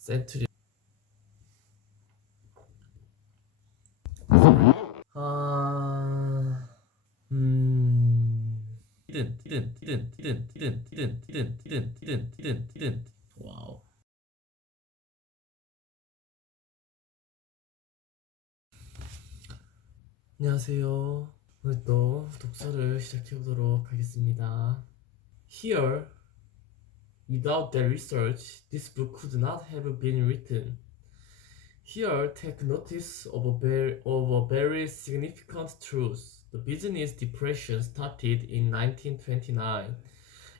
센트리 아 didn't 와우. 안녕하세요. 오늘 또 독서를 시작해보도록 하겠습니다. Here, without that research, this book could not have been written. Here, take notice of a very significant truth. The business depression started in 1929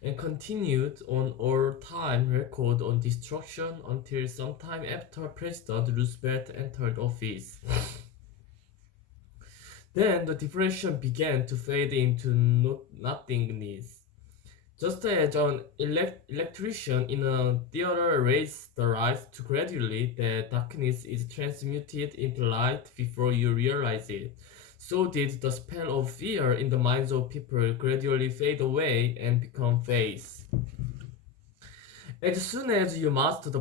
and continued on all-time record on destruction until sometime after President Roosevelt entered office. Then the depression began to fade into nothingness. Just as an electrician in a theater raises the light to gradually, the darkness is transmuted into light before you realize it. So did the spell of fear in the minds of people gradually fade away and become faith. As soon as you master the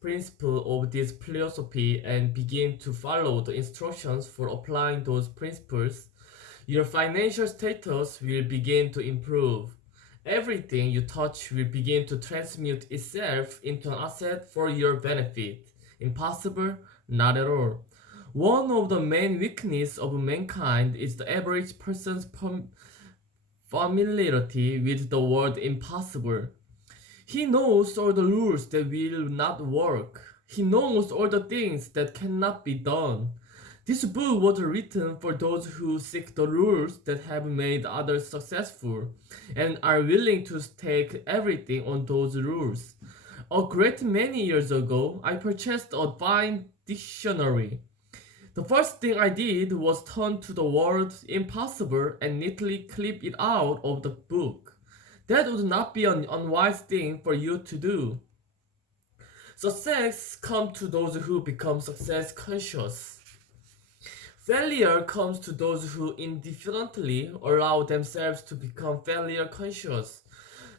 principle of this philosophy and begin to follow the instructions for applying those principles, your financial status will begin to improve. Everything you touch will begin to transmute itself into an asset for your benefit. Impossible? Not at all. One of the main weaknesses of mankind is the average person's familiarity with the word impossible. He knows all the rules that will not work. He knows all the things that cannot be done. This book was written for those who seek the rules that have made others successful and are willing to stake everything on those rules. A great many years ago, I purchased a fine dictionary. The first thing I did was turn to the word impossible and neatly clip it out of the book. That would not be an unwise thing for you to do. Success comes to those who become success conscious. Failure comes to those who indifferently allow themselves to become failure conscious.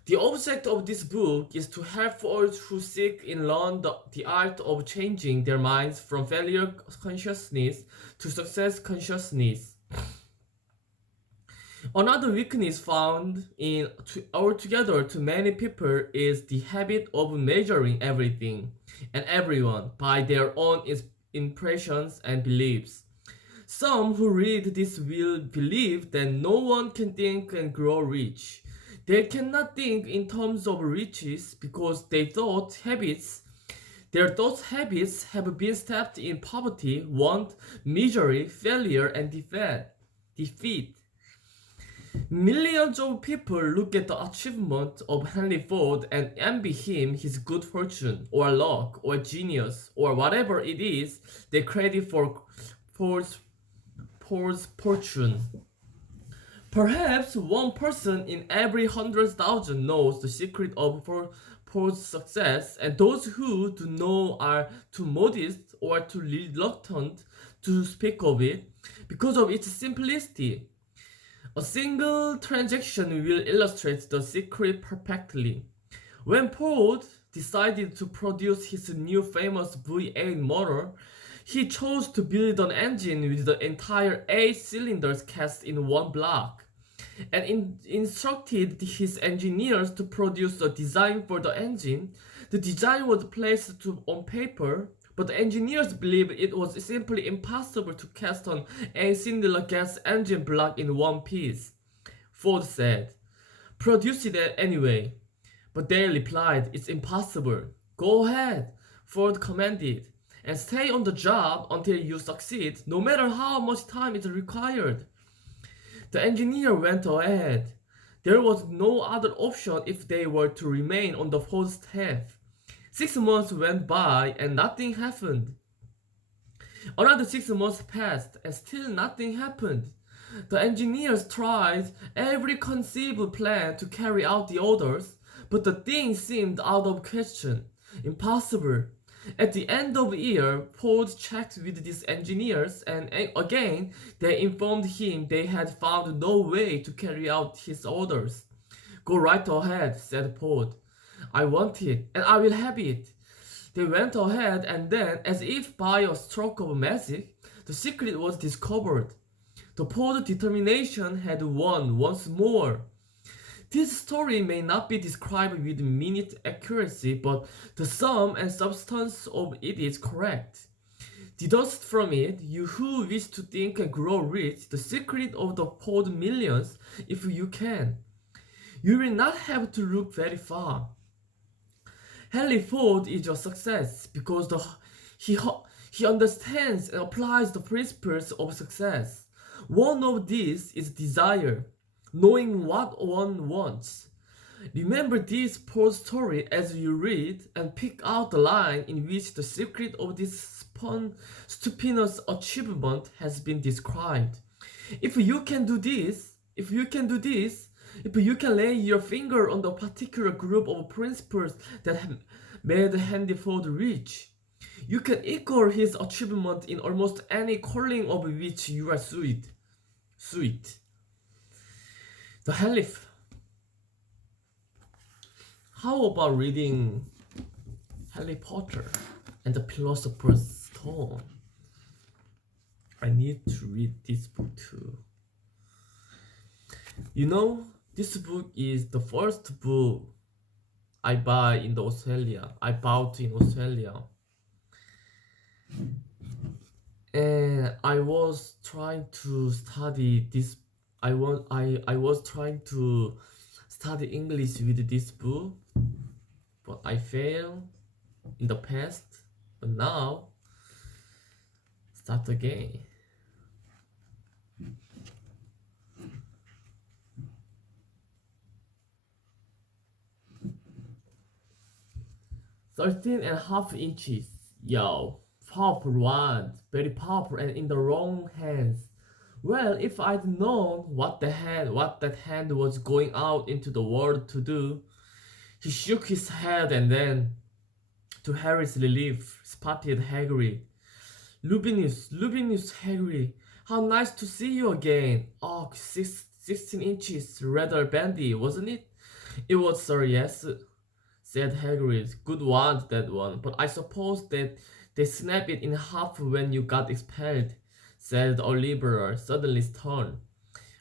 The object of this book is to help all who seek and learn the art of changing their minds from failure consciousness to success consciousness. Another weakness found in altogether too many people is the habit of measuring everything and everyone by their own impressions and beliefs. Some who read this will believe that no one can think and grow rich. They cannot think in terms of riches because their thought habits have been steeped in poverty, want, misery, failure, and defeat. Millions of people look at the achievement of Henry Ford and envy him his good fortune, or luck, or genius, or whatever it is they credit for Ford's fortune. Perhaps one person in every 100,000 knows the secret of Ford's success, and those who do know are too modest or too reluctant to speak of it because of its simplicity. A single transaction will illustrate the secret perfectly. When Ford decided to produce his new famous V8 motor, he chose to build an engine with the entire 8 cylinders cast in one block, and instructed his engineers to produce a design for the engine. The design was placed on paper, but the engineers believed it was simply impossible to cast an 8-cylinder gas engine block in one piece. Ford said, "Produce it anyway." But they replied, "It's impossible." "Go ahead," Ford commanded, "and stay on the job until you succeed, no matter how much time is required." The engineer went ahead. There was no other option if they were to remain on the Ford staff. 6 months went by and nothing happened. Another 6 months passed and still nothing happened. The engineers tried every conceivable plan to carry out the orders, but the thing seemed out of question, impossible. At the end of the year, Ford checked with these engineers, and again they informed him they had found no way to carry out his orders. "Go right ahead," said Ford. "I want it, and I will have it. They went ahead, and then, as if by a stroke of magic, the secret was discovered. The Pod's determination had won once more. This story may not be described with minute accuracy, but the sum and substance of it is correct. Deduce from it, you who wish to think and grow rich, the secret of the Pod millions, if you can. You will not have to look very far. Henry Ford is a success because he, he understands and applies the principles of success. One of these is desire, knowing what one wants. Remember this Ford story as you read and pick out the line in which the secret of this stupendous achievement has been described. If you can do this, if you can do this, if you can lay your finger on the particular group of principles that made Henry Ford rich, you can equal his achievement in almost any calling of which you are suited. The Halif. How about reading Harry Potter and the Philosopher's Stone? I need to read this book too. You know, this book is the first book I buy in Australia. I bought in Australia. And I was trying to study this. I was trying to study English with this book, but I failed in the past. But now, start again. Thirteen and a half inches. Yo, powerful one, very powerful and in the wrong hands. Well, if I'd known what that hand was going out into the world to do. He shook his head and then, to Harry's relief, spotted Hagrid. Luminous Hagrid, how nice to see you again. Oh, 16 inches, rather bendy, wasn't it? It was, sir, yes, said Hagrid. Good one, that one, but I suppose that they snapped it in half when you got expelled, said Oliver, suddenly stern.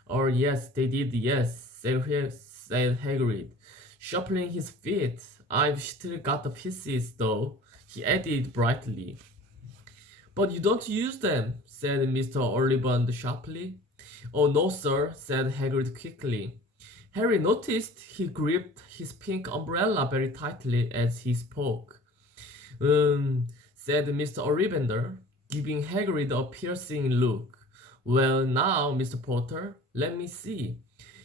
Oh, yes, they did, yes, said Hagrid, shuffling his feet. I've still got the pieces, though, he added brightly. But you don't use them, said Mr. Ollivander sharply. Oh, no, sir, said Hagrid quickly. Harry noticed he gripped his pink umbrella very tightly as he spoke. Said Mr. Ollivander, giving Hagrid a piercing look. Well, now, Mr. Potter, let me see.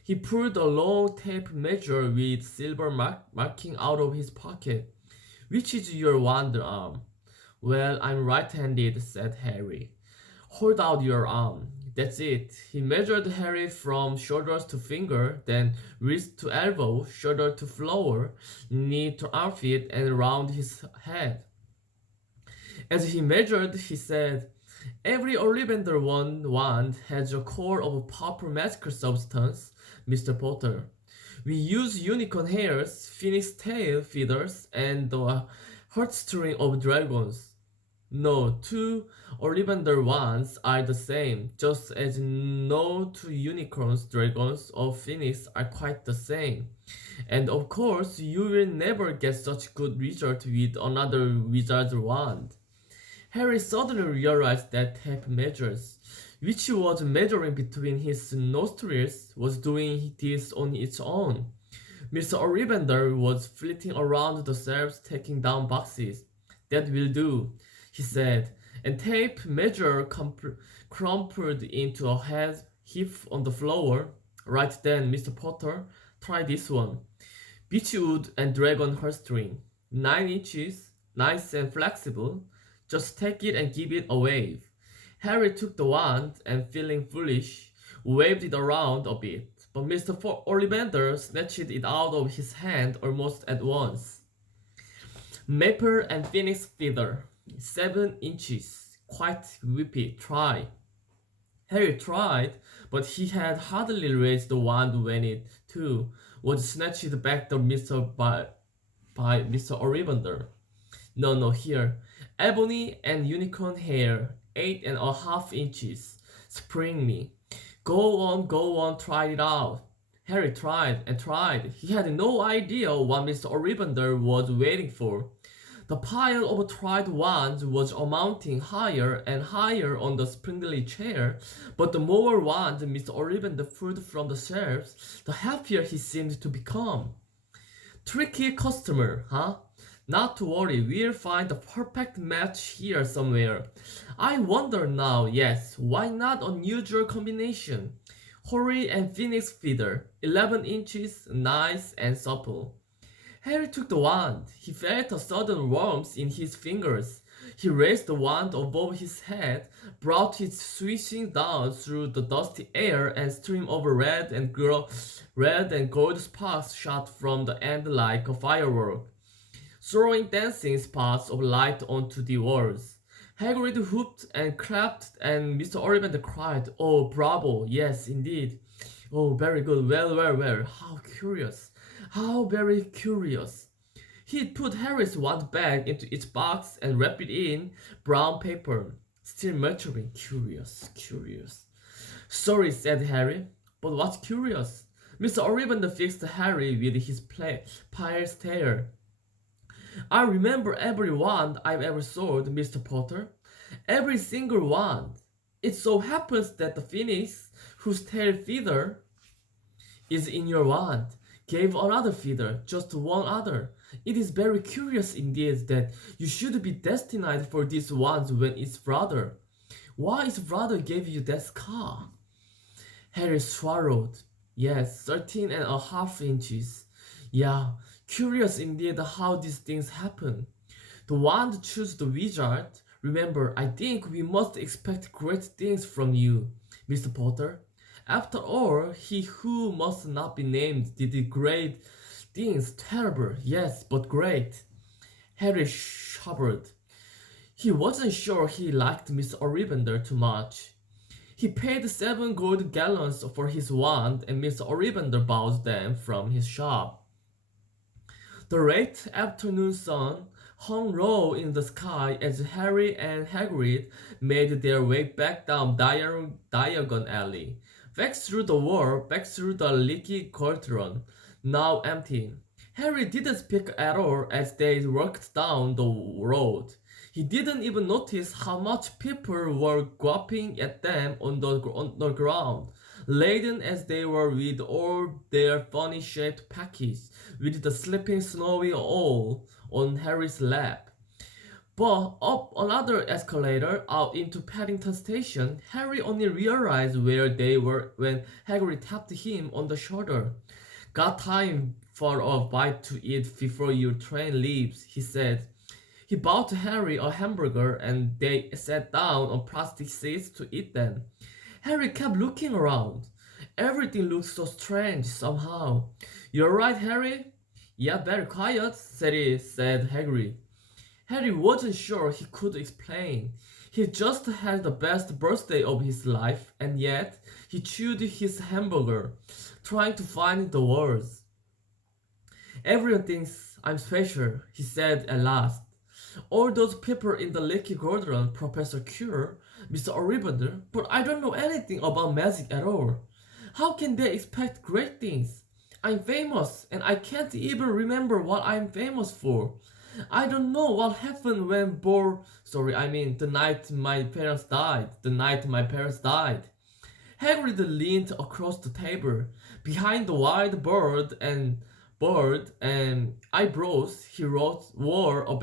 He pulled a long tape measure with silver marking out of his pocket. Which is your wand arm? Well, I'm right-handed, said Harry. Hold out your arm. That's it. He measured Harry from shoulders to finger, then wrist to elbow, shoulder to floor, knee to armpit, and around his head. As he measured, he said, Every Ollivander wand has a core of powerful magical substance, Mr. Potter. We use unicorn hairs, phoenix tail feathers, and the heartstring of dragons. No, two Ollivander wands are the same, just as no two unicorns, dragons, or phoenix are quite the same. And of course, you will never get such good result with another wizard's wand. Harry suddenly realized that tape measures, which was measuring between his nostrils, was doing this on its own. Mr. Ollivander was flitting around the shelves taking down boxes. That will do, he said, and tape measure crumpled into a heap on the floor. Right then, Mr. Potter, try this one. Beechwood and dragon heartstring. 9 inches, nice and flexible. Just take it and give it a wave. Harry took the wand and, feeling foolish, waved it around a bit, but Mr. Ollivander snatched it out of his hand almost at once. Maple and phoenix feather, 7 inches, quite whippy, try. Harry tried, but he had hardly raised the wand when it, too, was snatched back by Mr. Ollivander. No, no, here. Ebony and unicorn hair, 8.5 inches. Spring me. Go on, try it out. Harry tried and tried. He had no idea what Mr. Ollivander was waiting for. The pile of tried wands was mounting higher and higher on the spindly chair, but the more wands Mr. Ollivander pulled from the shelves, the happier he seemed to become. Tricky customer, huh? Not to worry, we'll find the perfect match here somewhere. I wonder now, yes, why not unusual combination? Hori and Phoenix feather, 11 inches, nice and supple. Harry took the wand. He felt a sudden warmth in his fingers. He raised the wand above his head, brought it swishing down through the dusty air, and stream of red and gold sparks shot from the end like a firework, throwing dancing spots of light onto the walls. Hagrid whooped and clapped, and Mr. Ollivander cried, "Oh, bravo! Yes, indeed. Oh, very good. Well, well, well. How curious! How very curious!" He put Harry's wand back into its box and wrapped it in brown paper, still muttering, "Curious, curious." "Sorry," said Harry, "but what's curious?" Mr. Ollivander fixed Harry with his pile stare. "I remember every wand I've ever sold, Mr. Potter. Every single wand. It so happens that the phoenix, whose tail feather is in your wand, gave another feather, just one other. It is very curious indeed that you should be destined for these wands when its brother. Why its brother gave you that scar?" Harry swallowed. "Yes, 13.5 inches. Yeah, curious indeed how these things happen. The wand chose the wizard. Remember, I think we must expect great things from you, Mr. Potter. After all, he who must not be named did great things, terrible, yes, but great." Harry shivered. He wasn't sure he liked Mr. Ollivander too much. He paid 7 gold gallons for his wand, and Mr. Ollivander bought them from his shop. The late afternoon sun hung low in the sky as Harry and Hagrid made their way back down Diagon Alley, back through the wall, back through the leaky cauldron, now empty. Harry didn't speak at all as they walked down the road. He didn't even notice how much people were gawping at them on the ground, laden as they were with all their funny-shaped packages, with the slipping snowy owl on Harry's lap. But up another escalator out into Paddington Station, Harry only realized where they were when Hagrid tapped him on the shoulder. "Got time for a bite to eat before your train leaves," he said. He bought Harry a hamburger and they sat down on plastic seats to eat them. Harry kept looking around. Everything looked so strange somehow. "You're right, Harry?" "Yeah, very quiet," said Hagrid. Harry wasn't sure he could explain. He just had the best birthday of his life, and yet he chewed his hamburger, trying to find the words. "Everyone thinks I'm special," he said at last. "All those people in the leaky cauldron, Professor Quirrell, Mr. Ollivander, but I don't know anything about magic at all. How can they expect great things? I'm famous, and I can't even remember what I'm famous for. I don't know what happened when the night my parents died. The night my parents died." Hagrid leaned across the table. Behind the wide bird and eyebrows, he wore a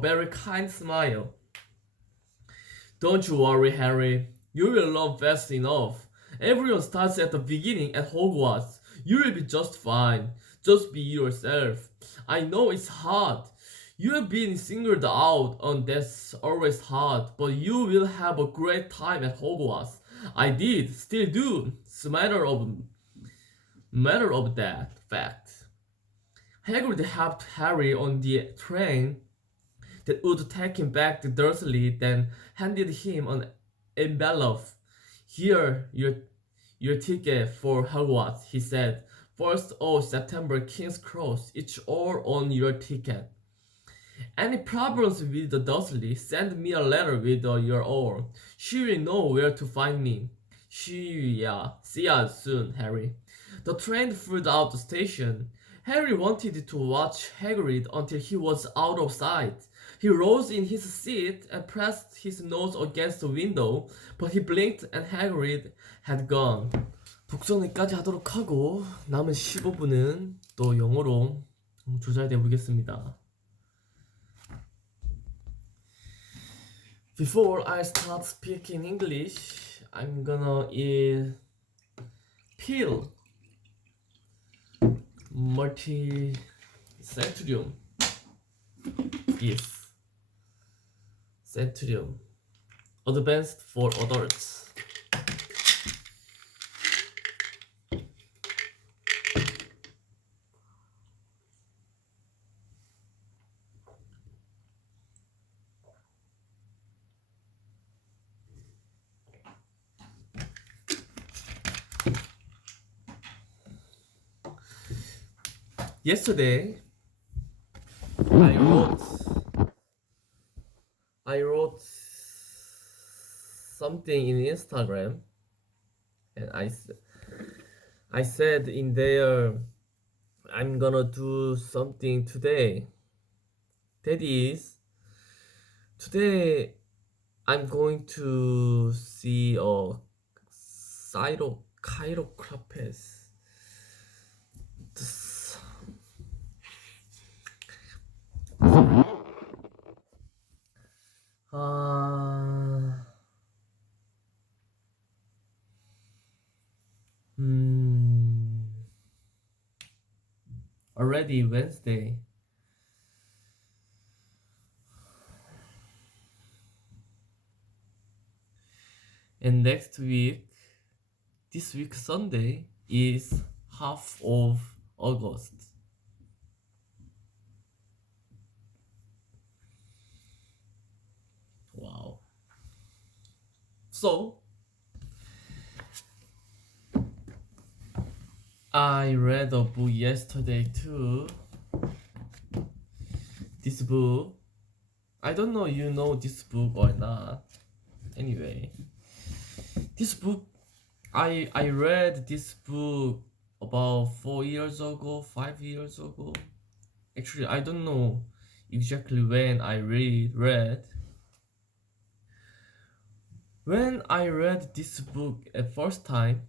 very kind smile. "Don't you worry, Harry. You will learn fast enough. Everyone starts at the beginning at Hogwarts. You will be just fine. Just be yourself. I know it's hard. You have been singled out, and that's always hard, but you will have a great time at Hogwarts. I did, still do. It's a matter of that fact." Hagrid helped Harry on the train that would take him back to Dursley, then handed him an envelope. "Here, your ticket for Hogwarts," he said. "1st of September, King's Cross. It's all on your ticket." Any problems with the Dursley, send me a letter with your own. She will know where to find me. See ya soon, Harry. The train pulled out the station. Harry wanted to watch Hagrid until he was out of sight. He rose in his seat and pressed his nose against the window, but he blinked and Hagrid had gone. 독서 여기까지 하도록 하고 남은 15분은 또 영어로 조절해 보겠습니다. Before I start speaking English, I'm gonna eat pill multi-centurium. Yes, centurium. Advanced for adults. Yesterday, I wrote something in Instagram, and I said in there, I'm gonna do something today. That is, today I'm going to see a chiropractor. Already Wednesday. And next week, this week Sunday is half of August. Wow. So, I read a book yesterday too. This book, I don't know you know this book or not. Anyway, this book, I read this book about 4 years ago, 5 years ago. Actually, I don't know exactly when I read. When I read this book at first time,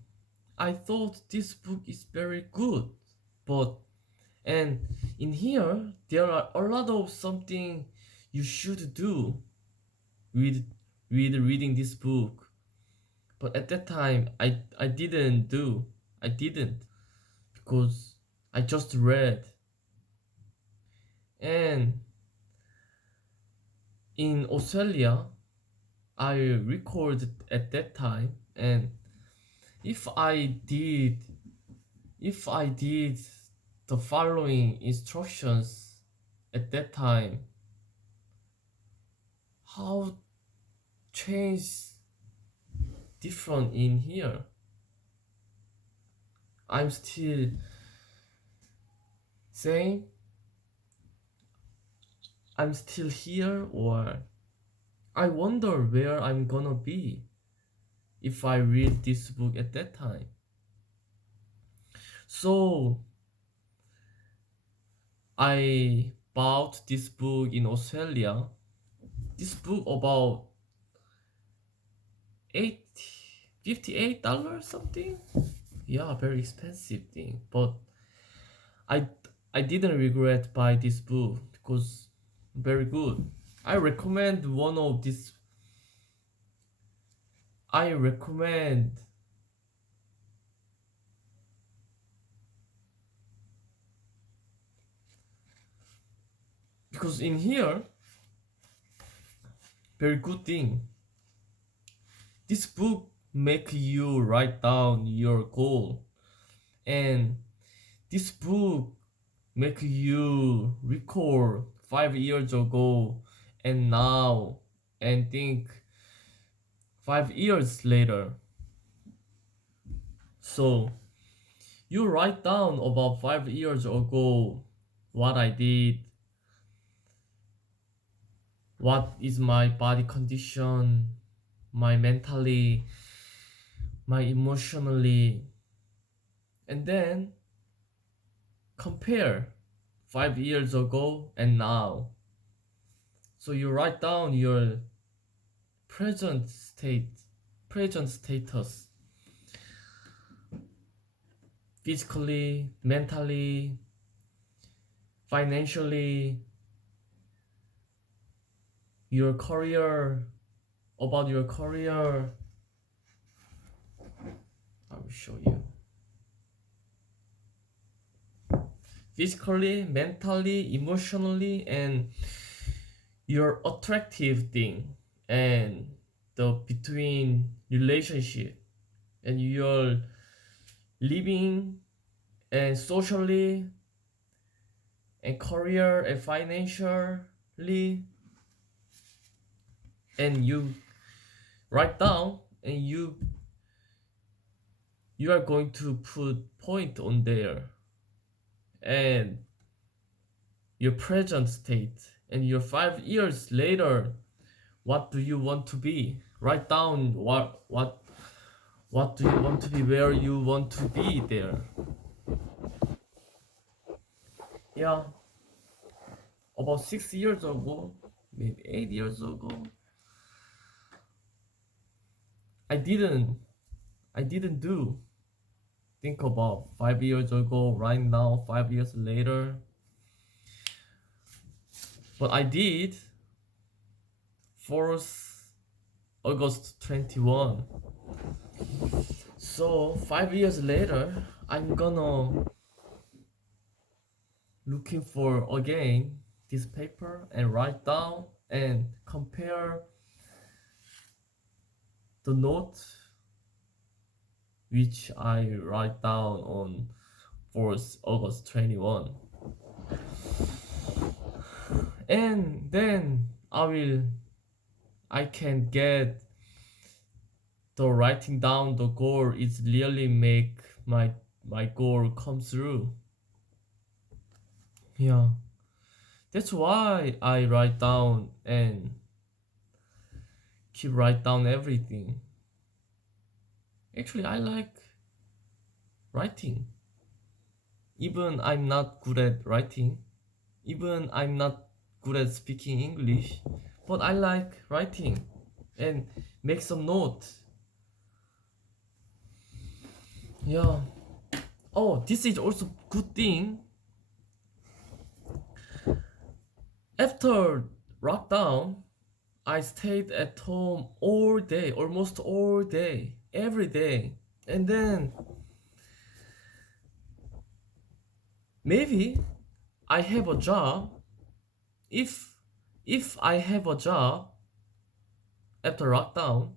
I thought this book is very good, and in here there are a lot of something you should do with reading this book. But at that time I didn't because I just read. And in Australia I recorded at that time, and if I did the following instructions at that time, how change different in here? I'm still same? I'm still here, or I wonder where I'm gonna be if I read this book at that time. So I bought this book in Australia. This book about $58 something. Yeah, very expensive thing. But I I didn't regret buy this book because very good. I recommend one of this. I recommend because in here very good thing. This book make you write down your goal, and this book make you record 5 years ago and now, and think 5 years later. So you write down about 5 years ago what I did, what is my body condition, my mentally, my emotionally, and then compare 5 years ago and now. So you write down your present state, present status, physically, mentally, financially, your career, about your career. I will show you. Physically, mentally, emotionally, and your attractive thing, and the between relationship, and your living and socially and career and financially, and you write down, and you are going to put point on there, and your present state, and your 5 years later, what do you want to be? Write down what do you want to be, where you want to be there. Yeah, about 6 years ago, maybe 8 years ago, I didn't I didn't do think about 5 years ago, right now, 5 years later. But I did 4th August 21. So 5 years later, I'm gonna looking for again this paper and write down and compare the note which I write down on 4th August 21. And then I can get the writing down the goal is really make my goal come through. Yeah, that's why I write down and keep write down everything. Actually, I like writing. Even I'm not good at writing, even I'm not good at speaking English, but I like writing and make some notes. Yeah. Oh, this is also good thing. After lockdown, I stayed at home all day, almost all day, every day. And then maybe I have a job. If I have a job after lockdown,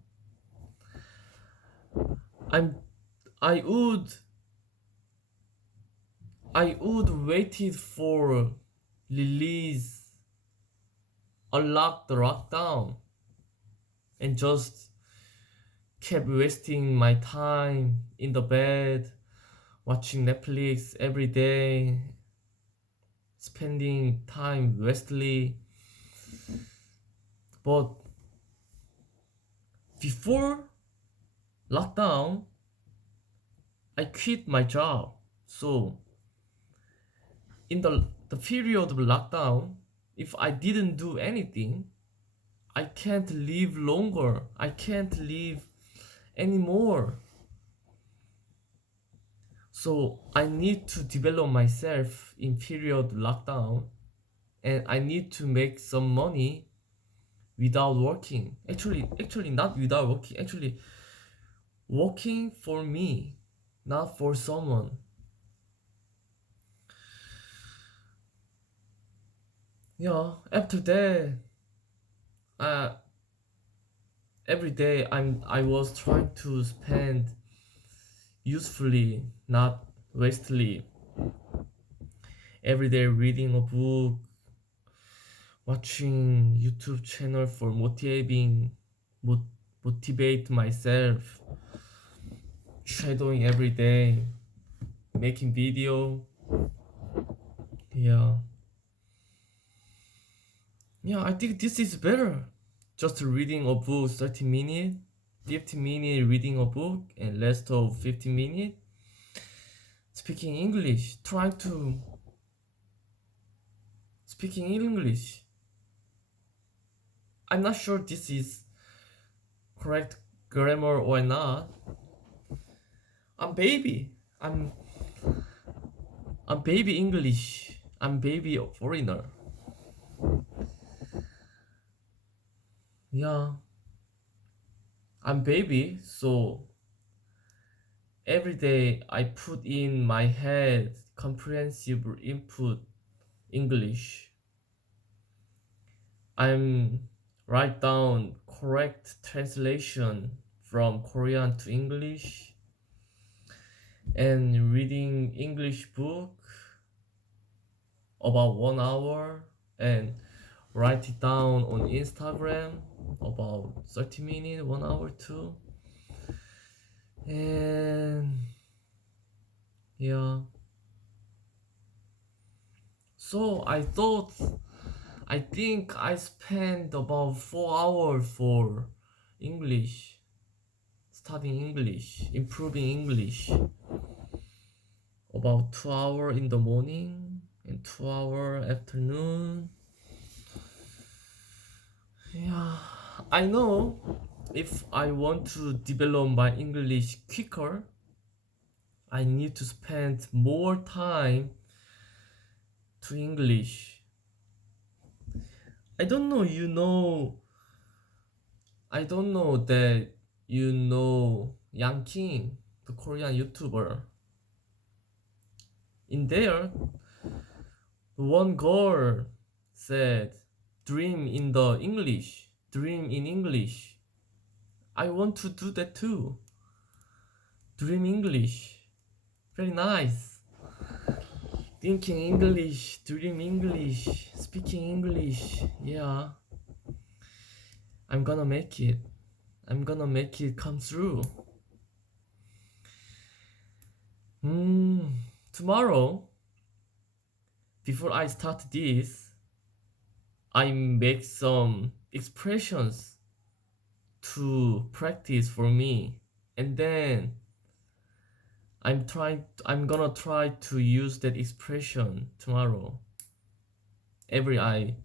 I'm I would I would waited for release, unlock the lockdown, and just kept wasting my time in the bed, watching Netflix every day, spending time wastely. But before lockdown, I quit my job. So in the period of lockdown, if I didn't do anything, I can't live longer. I can't live anymore. So I need to develop myself in period lockdown, and I need to make some money without working. Actually not without working. Actually working for me, not for someone. Yeah, after that, uh, every day I was trying to spend usefully, not wastely. Every day reading a book, watching YouTube channel for motivate myself, shadowing every day, making video. Yeah, yeah. Yeah, I think this is better. Just reading a book 30 minutes, 15 minutes reading a book, and rest of 15 minutes speaking English. Try to speaking English. I'm not sure this is correct grammar or not. I'm baby. I'm baby English. I'm baby foreigner. Yeah. I'm baby, so every day I put in my head comprehensive input English. I'm write down correct translation from Korean to English and reading English book about 1 hour and write it down on Instagram about 30 minutes, 1 hour too. And yeah. So I think I spent about 4 hours for English, studying English, improving English. About 2 hours in the morning and 2 hours afternoon. Yeah, I know if I want to develop my English quicker, I need to spend more time to English. I don't know, I don't know that you know Yang King, the Korean YouTuber. In there, one girl said, dream in the English, dream in English. I want to do that too. Dream English. Very nice. Thinking English, dream English, speaking English. Yeah. I'm gonna make it. I'm gonna make it come through. Tomorrow, before I start this, I make some expressions to practice for me, and then I'm gonna try to use that expression tomorrow. Every I.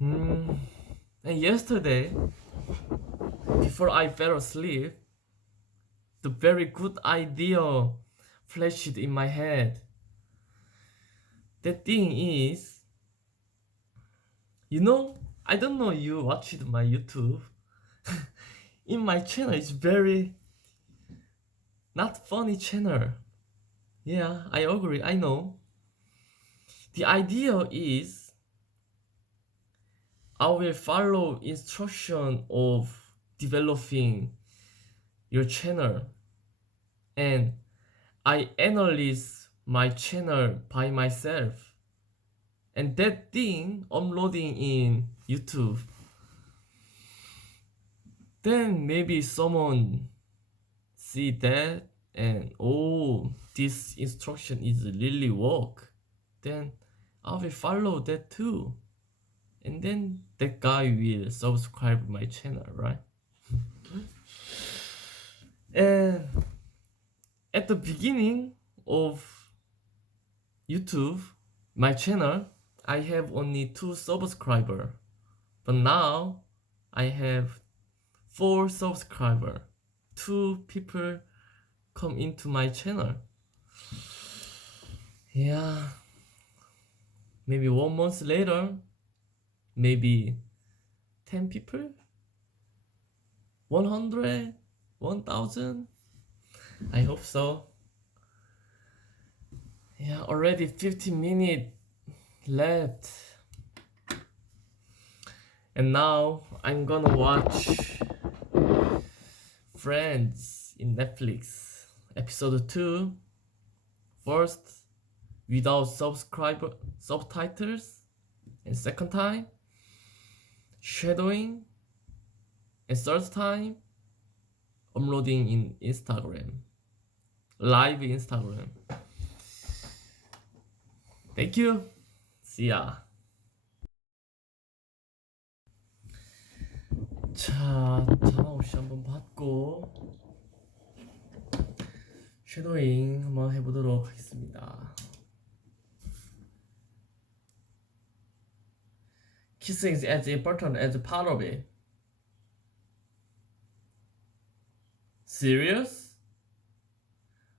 And yesterday, before I fell asleep, the very good idea flashed in my head. That thing is, I don't know you watched my YouTube. In my channel, it's very not funny channel. Yeah, I agree, I know. The idea is I will follow instruction of developing your channel, and I analyze my channel by myself, and that thing uploading in YouTube. Then maybe someone see that and oh, this instruction is really work. Then I will follow that too. And then that guy will subscribe my channel, right? And at the beginning of YouTube, my channel, I have only 2 subscribers. But now I have 4 subscribers. 2 people come into my channel. Yeah. Maybe 1 month later, maybe 10 people? 100? 1000? I hope so. Yeah, already 15 minutes left. And now I'm gonna watch Friends in Netflix episode 2 first without subtitles, and second time shadowing, and third time uploading in Instagram, live Instagram. Thank you. See ya. 자, 자마옷이 한번 받고 쉐도잉 한번 해보도록 하겠습니다. Kissing is as important as a part of it. Serious?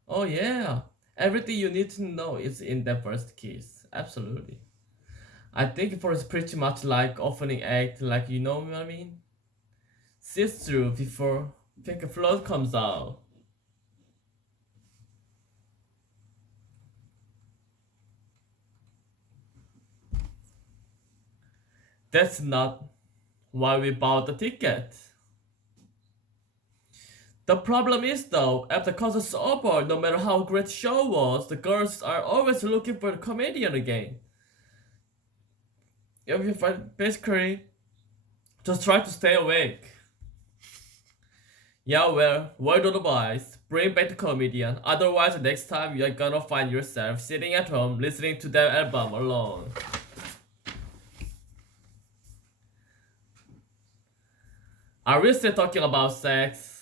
Oh yeah. Everything you need to know is in that first kiss. Absolutely. I think for it's pretty much like opening act, like you know what I mean? Sees through before pink float comes out. That's not why we bought the ticket. The problem is though, after concert's over, no matter how great the show was, the girls are always looking for the comedian again. Basically, just try to stay awake. Yeah, well, word of advice, bring back the comedian, otherwise next time you're gonna find yourself sitting at home listening to their album alone. Are we still talking about sex?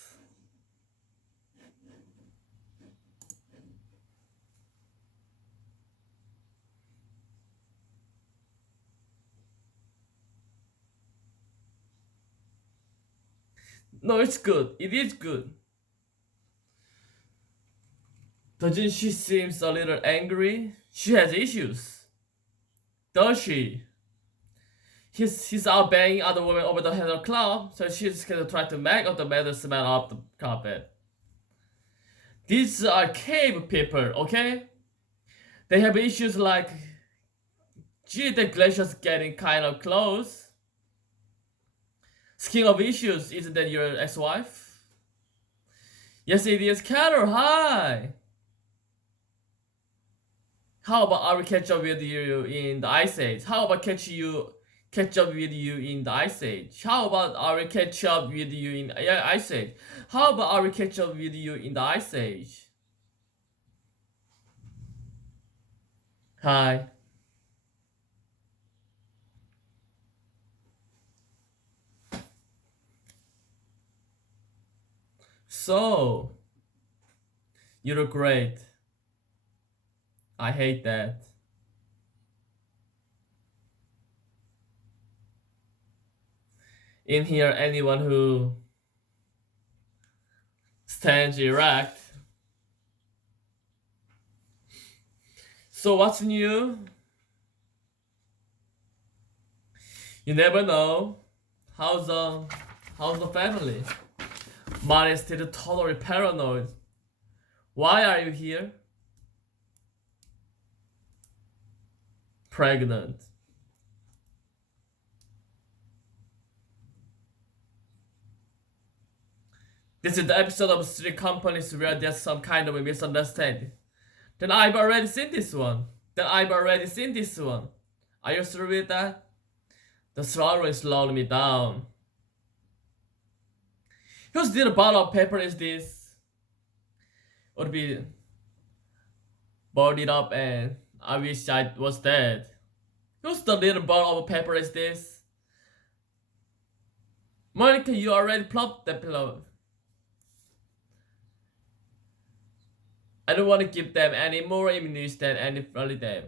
No, it's good. It is good. Doesn't she seem a little angry? She has issues. Does she? He's out banging other women over the head of the club, so she's gonna try to make all the metal smell off the carpet. These are cave people, okay? They have issues like, gee, the glacier's getting kind of close. Speaking of issues, isn't that your ex-wife? Yes, it is. Carol, hi! How about I will catch up with you in the Ice Age? How about catch up with you in the Ice Age? How about I will catch up with you in Ice Age? How about I will catch up with you in the Ice Age? Hi. So, you look great. I hate that. In here, anyone who stands erect. So what's new? You never know. How's the family? Mine is still totally paranoid. Why are you here? Pregnant. This is the episode of three companies where there's some kind of a misunderstanding. Then I've already seen this one. Are you through with that? The throttle is slowing me down. Whose little bottle of paper is this? Would be board it up and I wish I was dead. Whose the little bottle of paper is this? Monica, you already plopped the pillow. I don't want to give them any more news than any early them.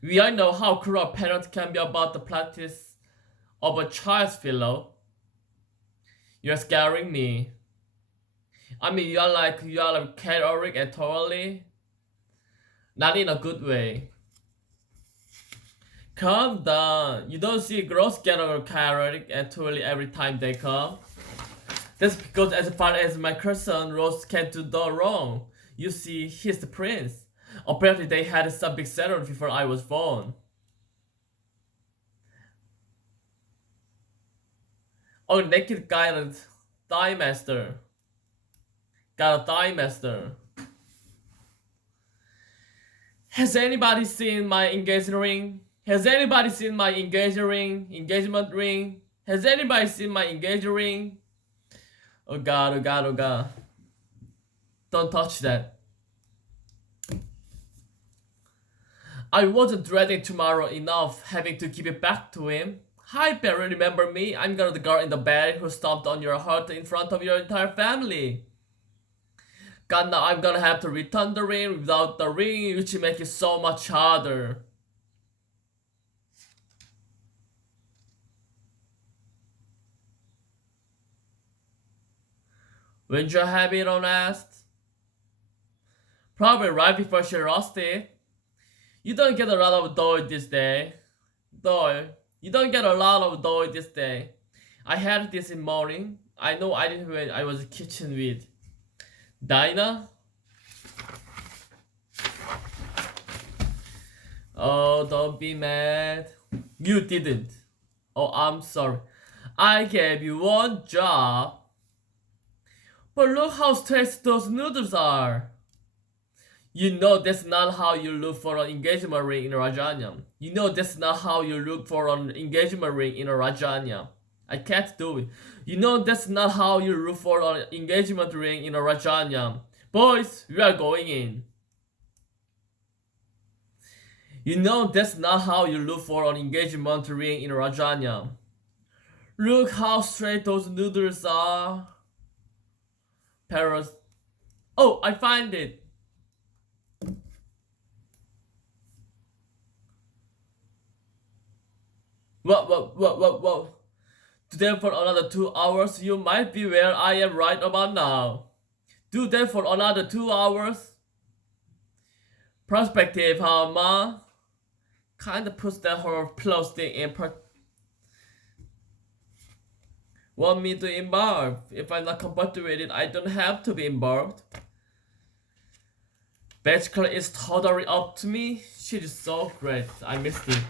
We all know how cruel a parent can be about the practice of a child's pillow. You're scaring me. I mean, you're like chaotic and totally. Not in a good way. Calm down. You don't see girls get chaotic and totally every time they come. That's because as far as my cousin Rose can't do no wrong. You see, he's the prince. Apparently they had some big ceremony before I was born. Oh, naked guy and thigh master. Got a thigh master. Has anybody seen my engagement ring? Has anybody seen my engagement ring? Engagement ring? Has anybody seen my engagement ring? Oh god, oh god, oh god. Don't touch that. I wasn't dreading tomorrow enough having to give it back to him. Hi Barry, remember me? I'm gonna the girl in the bed who stomped on your heart in front of your entire family. God, now I'm gonna have to return the ring without the ring, which make it so much harder. When'd you have it on last? Probably right before she lost it. You don't get a lot of dough this day. Dough. You don't get a lot of dough this day. I had this in morning. I know I didn't when I was kitchen with Dinah. Oh, don't be mad. You didn't. Oh, I'm sorry. I gave you one job. But look how stretched those noodles are. You know that's not how you look for an engagement ring in a lasagna. You know that's not how you look for an engagement ring in a lasagna. I can't do it. You know that's not how you look for an engagement ring in a lasagna. Boys, we are going in. You know that's not how you look for an engagement ring in a lasagna. Look how straight those noodles are. Paris. Oh, I find it. Whoa. Do that for another 2 hours, you might be where I am right about now. Do that for another 2 hours. Perspective, huh, ma? Kinda puts that whole close thing in Want me to involve? If I'm not compatible with it, I don't have to be involved. Basically, it's totally up to me. She's so great. I missed it.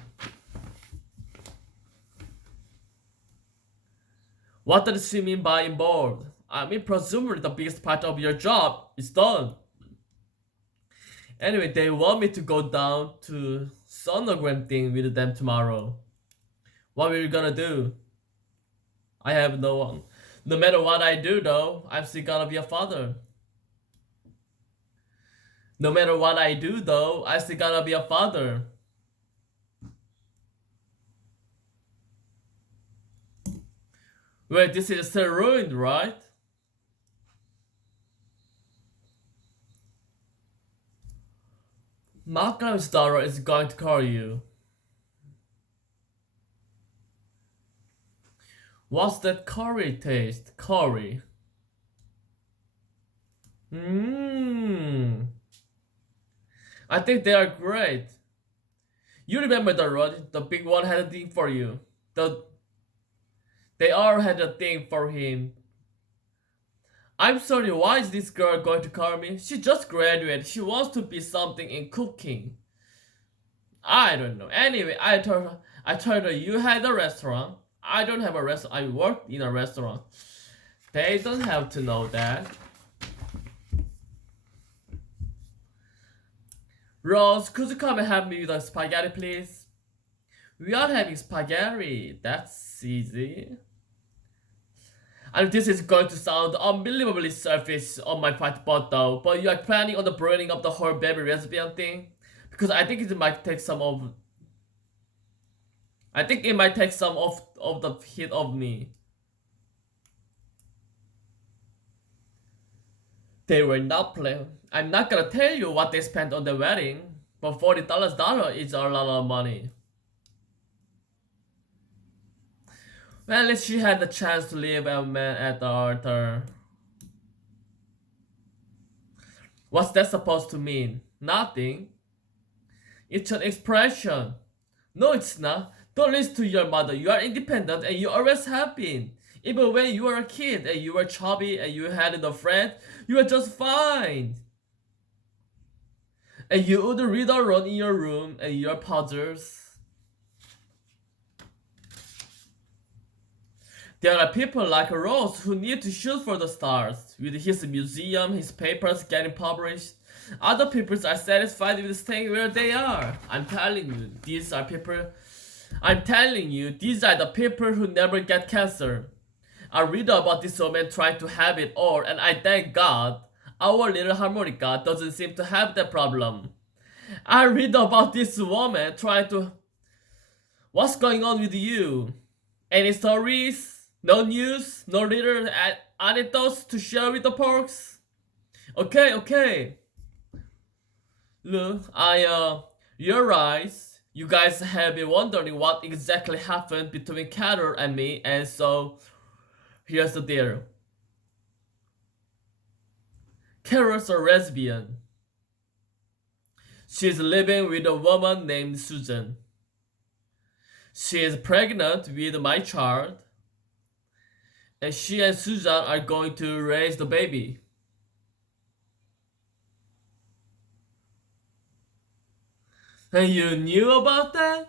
What does she mean by involved? I mean, presumably the biggest part of your job is done. Anyway, they want me to go down to sonogram thing with them tomorrow. What are we gonna do? I have no one. No matter what I do though, I'm still gonna be a father. No matter what I do though, I still gonna be a father. Wait, this is still ruined, right? Malcolm's daughter is going to call you. What's that curry taste? Curry. Mmm. I think they are great. You remember the road? The big one had a thing for you. They all had a thing for him. I'm sorry, why is this girl going to call me? She just graduated. She wants to be something in cooking. I don't know. Anyway, I told her you had a restaurant. I don't have a restaurant. I worked in a restaurant. They don't have to know that. Rose, could you come and help me with the spaghetti, please? We are having spaghetti. That's easy. And this is going to sound unbelievably selfish on my part, but you are planning on the burning of the whole baby lesbian thing? Because I think it might take some of... I think it might take some of the heat of me. They were not playing. I'm not gonna tell you what they spent on the wedding, but $40 is a lot of money. Well, at least she had the chance to leave a man at the altar. What's that supposed to mean? Nothing. It's an expression. No, it's not. Don't listen to your mother. You are independent and you always have been. Even when you were a kid and you were chubby and you had no friend, you were just fine. And you would read alone in your room and your puzzles. There are people like Rose who need to shoot for the stars, with his museum, his papers getting published. Other people are satisfied with staying where they are. I'm telling you, these are the people who never get cancer. I read about this woman trying to have it all, and I thank God our little harmonica doesn't seem to have that problem. I read about this woman trying to... What's going on with you? Any stories? No news? No little anecdotes to share with the folks? Okay, okay. Look, you're right. You guys have been wondering what exactly happened between Carol and me, and so here's the deal. Carol's a lesbian. She's living with a woman named Susan. She is pregnant with my child, and she and Susan are going to raise the baby. And you knew about that?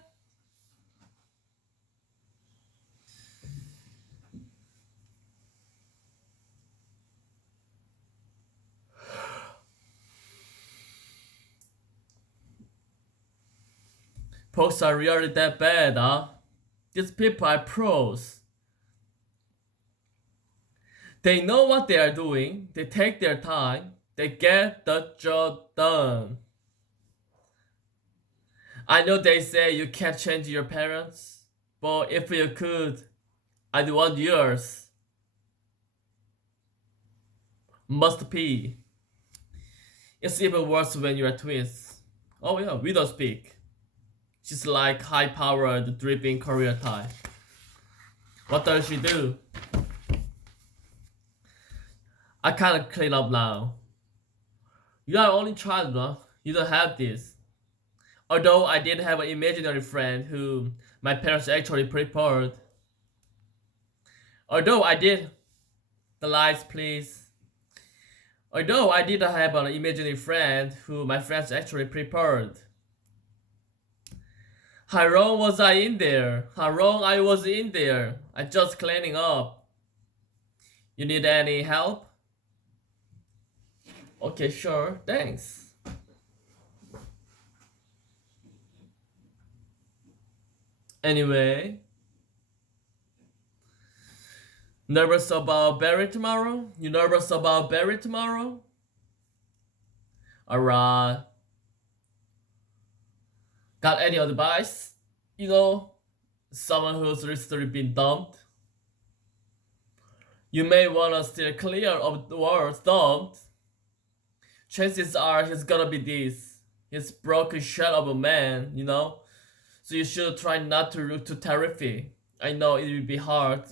Folks are really that bad, huh? These people are pros. They know what they are doing, they take their time, they get the job done. I know they say you can't change your parents, but if you could, I'd want yours. Must be. It's even worse when you're twins. Oh yeah, we don't speak. She's like high-powered, dripping career type. What does she do? I kinda clean up now. You are only child, no? You don't have this. Although I did have an imaginary friend who my parents actually prepared. Although I did. The lights, please. Although I did have an imaginary friend who my friends actually prepared. How long was I in there? How long I was in there? I just cleaning up. You need any help? Okay, sure, thanks. Anyway, nervous about Barry tomorrow? You nervous about Barry tomorrow? Alright. Got any advice? You know, someone who's recently been dumped? You may wanna steer clear of the word dumped. Chances are he's gonna be this. He's broken shell of a man, you know? So you should try not to look too terrific. I know it will be hard.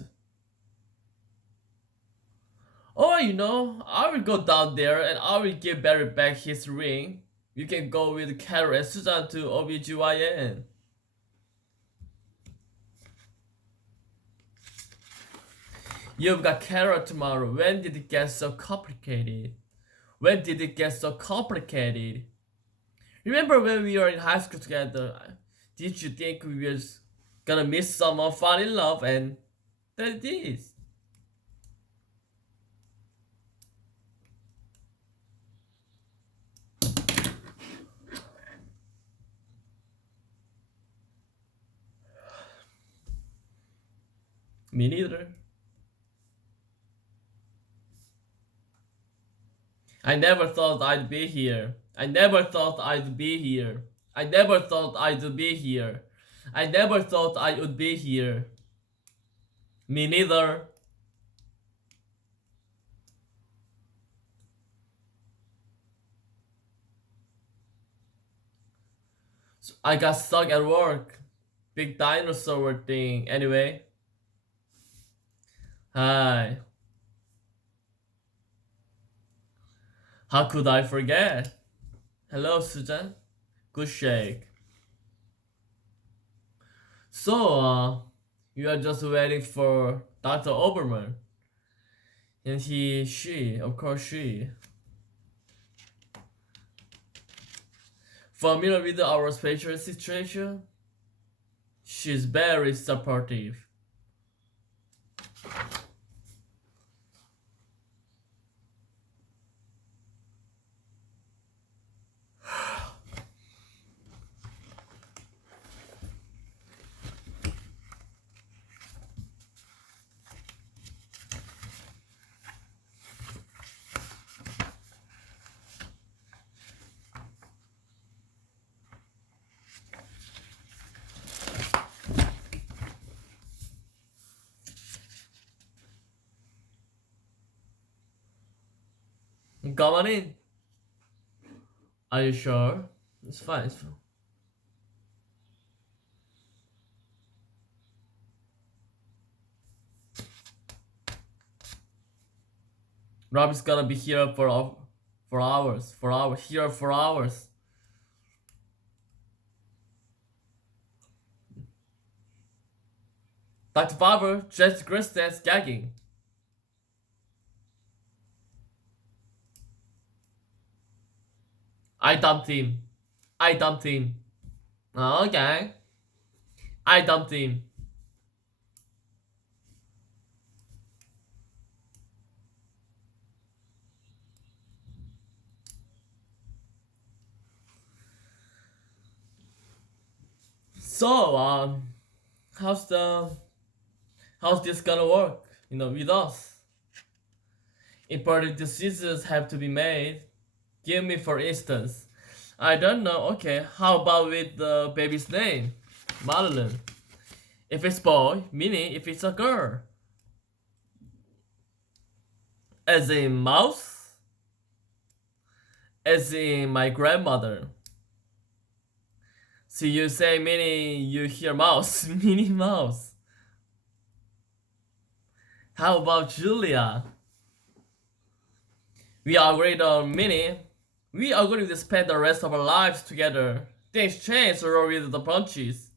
Or you know, I will go down there and I will give Barry back his ring. You can go with Carol and Susan to OBGYN. You've got Carol tomorrow. When did it get so complicated? When did it get so complicated? Remember when we were in high school together? Did you think we were gonna miss someone, fall in love, and that it is? Me neither. I never thought I'd be here. I never thought I'd be here. I never thought I'd be here. I never thought I would be here. Me neither. So I got stuck at work. Big dinosaur thing. Anyway. Hi. How could I forget? Hello, Susan. Good shake. So, you are just waiting for Dr. Oberman. And she, of course she. Familiar with our spatial situation? She's very supportive. Come on in. Are you sure? It's fine. It's fine. Rob is gonna be here for hours. For hours. Here for hours. Dr. Barber, just Christmas gagging. I dumped him. I dumped him. Okay. I dumped him. So, how's the how's this gonna work? With us. Important decisions have to be made. Give me for instance. I don't know. Okay, how about with the baby's name? Madeline. If it's boy, Minnie. If it's a girl. As in mouse? As in my grandmother. So you say Minnie, you hear mouse. Minnie Mouse. How about Julia? We agreed on Minnie. We are going to spend the rest of our lives together. Things change to roll with the punches.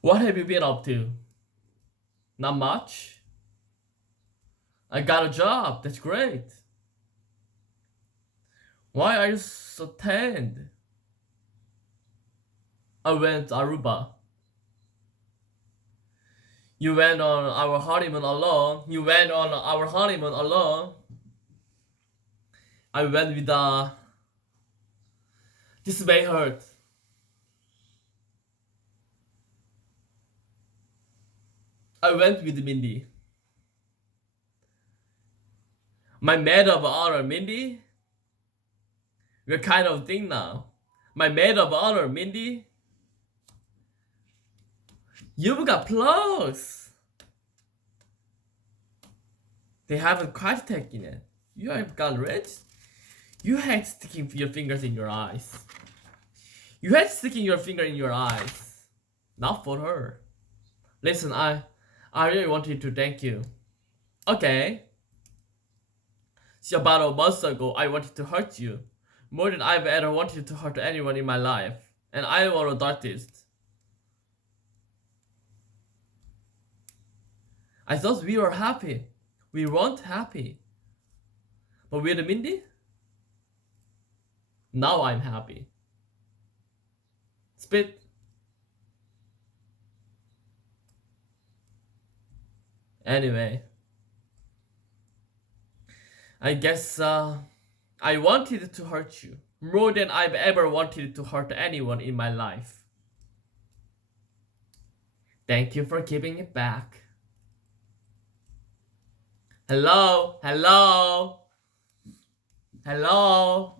What have you been up to? Not much. I got a job. That's great. Why are you so tanned? I went to Aruba. You went on our honeymoon alone. You went on our honeymoon alone. I went with this may hurt. I went with Mindy. My maid of honor, Mindy. We're kind of thing now. My maid of honor, Mindy. You've got plugs. They haven't quite taken it. You have got rich. You hate sticking your fingers in your eyes. You hate sticking your finger in your eyes. Not for her. Listen, I really wanted to thank you. Okay. See, about a month ago, I wanted to hurt you. More than I've ever wanted to hurt anyone in my life. And I was an artist. I thought we were happy. We weren't happy. But with Mindy? Now I'm happy. Spit. Anyway. I guess I wanted to hurt you. More than I've ever wanted to hurt anyone in my life. Thank you for keeping it back. Hello? Hello? Hello?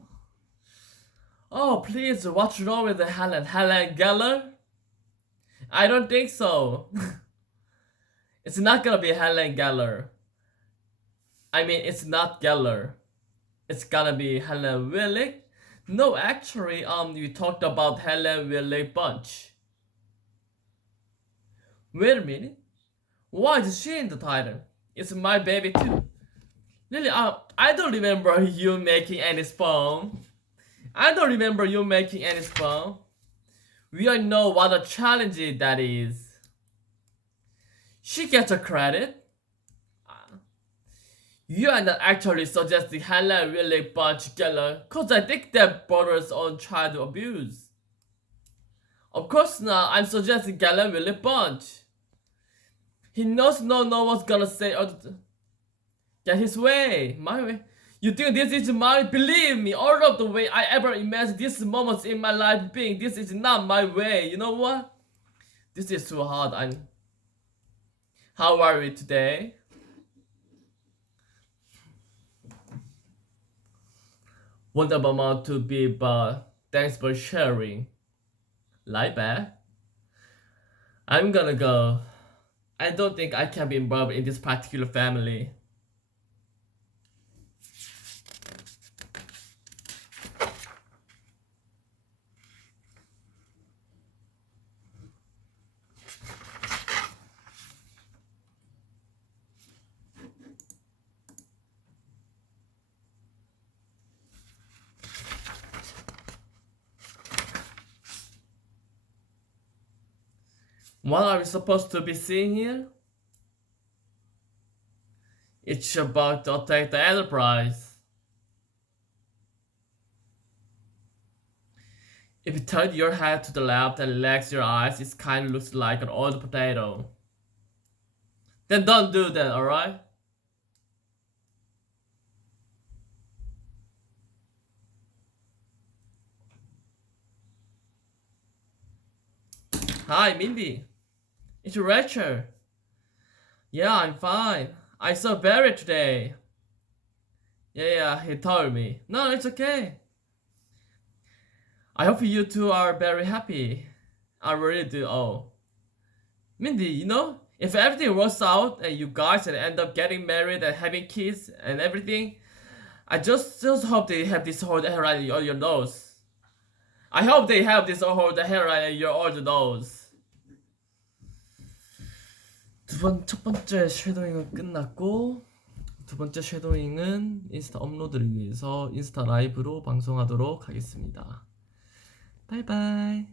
Oh, please, what's wrong with the Helen? Helen Geller? I don't think so. It's not gonna be Helen Geller. I mean, it's not Geller. It's gonna be Helen Willig. No, actually, we talked about Helen Willig Bunch. Wait a minute. Why is she in the title? It's my baby too. Really, I don't remember you making any sperm. I don't remember you making any sperm. We all know what a challenge that is. She gets a credit. You are not actually suggesting Helen really bunch Geller, cause I think that borders on child abuse. Of course not, I'm suggesting Geller really bunch. He knows no one's gonna say get his way, my way. You think this is my, believe me, all of the way I ever imagined these moments in my life being, this is not my way. You know what? This is too hard. How are we today? Won't amount to be, but thanks for sharing. lie back. I'm gonna go. I don't think I can be involved in this particular family. What are we supposed to be seeing here? It's about to attack the Enterprise. If you turn your head to the left and relax your eyes, it kinda looks like an old potato. Then don't do that, alright? Hi, Mindy. It's Rachel. Yeah, I'm fine. I saw Barry today. Yeah, he told me. No, it's okay. I hope you two are very happy. I really do. Oh, Mindy, if everything works out and you guys end up getting married and having kids and everything, I just hope they have this whole hairline on your nose. I hope they have this whole hairline on your old nose. 첫 번째 쉐도잉은 끝났고 두 번째 쉐도잉은 인스타 업로드를 위해서 인스타 라이브로 방송하도록 하겠습니다. 바이바이.